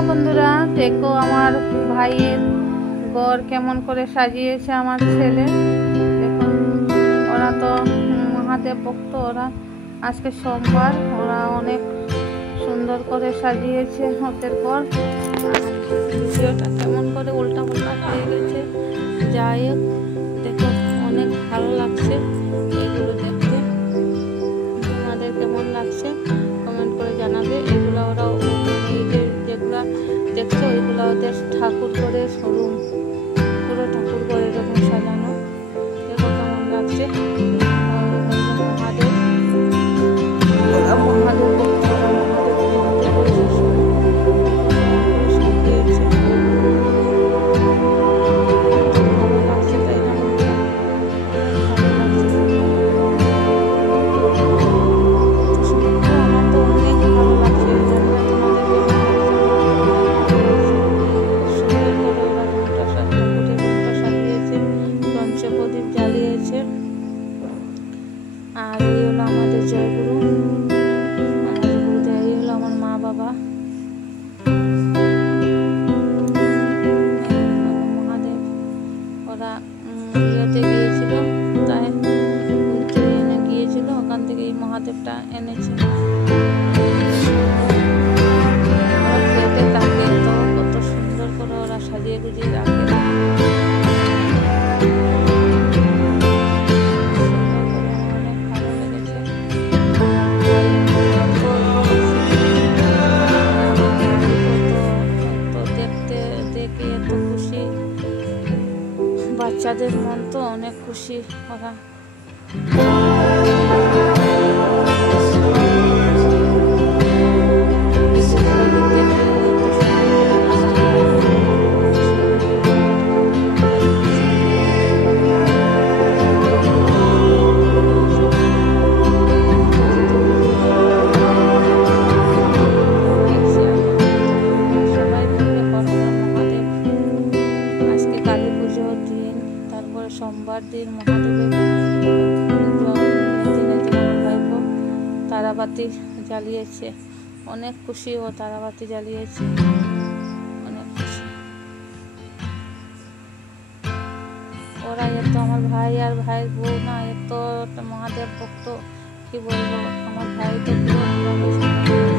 Hello বন্ধুরা, দেখো আমার ভাইয়ের ঘর কেমন করে সাজিয়েছে আমার ছেলে। দেখুন, ওরা তো মহাদেব ভক্ত, ওরা আজকে সোমবার, ওরা অনেক সুন্দর করে সাজিয়েছে ওদের ঘর। ভিডিওটা কেমন করে উল্টা পাল্টা হয়ে গেছে, যাই হোক দেখো অনেক ভালো লাগছে এগুলো দেখতে। তোমাদের কেমন লাগছে কমেন্ট করে জানাবে। এগুলো ওরা যেগুলা দেখছো ওইগুলো ওদের ঠাকুর করে শোরুম, পুরো ঠাকুর করে এরকম সাজানো। দেখো কেমন লাগছে। মহাদেব মহাদেব প্রদীপ জ্বালিয়েছে। আর এই হলো আমাদের জয়গুরু, আমাদের গুরুদেব, এই হলো আমার মা বাবা। মহাদেব ওরা ইয়েতে গিয়েছিল, তাই ট্রেনে গিয়েছিল, ওখান থেকে এই মহাদেবটা এনেছে। তাকে তো কত সুন্দর করে ওরা সাজিয়ে গুজিয়ে রাখে। বাচ্চাদের মন তো অনেক খুশি ওরা। সোমবার দিন মহাদেবের ভাইপো তারাবাতি জ্বালিয়েছে, অনেক খুশি ও তারাবাতি জ্বালিয়েছে, অনেক খুশি ওরা। এত আমার ভাই আর ভাইয়ের বউ না, এত মহাদেব ভক্ত, কি বলবো, আমার ভাই তো পুরো